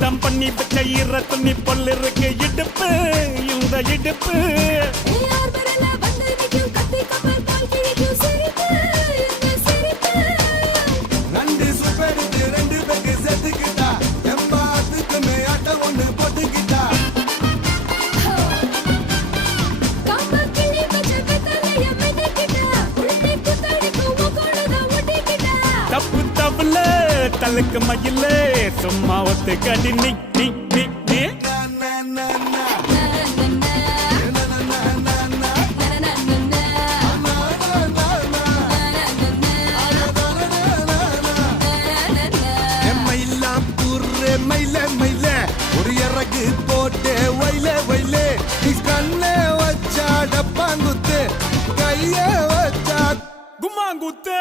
தம் பண்ணி வச்ச ஈர துணி பொல் இருக்கு இடுப்பு இந்த இடுப்பு நண்டு சுப்பெடுத்து ரெண்டு பேருக்கு செத்துக்கிட்டா எம்மாத்துக்குமே ஆட்ட ஒண்ணு போட்டுக்கிட்டா தப்பு தப்புல தலுக்கு மயிலே சும்மா ஒத்து கடி நீ நீ நீ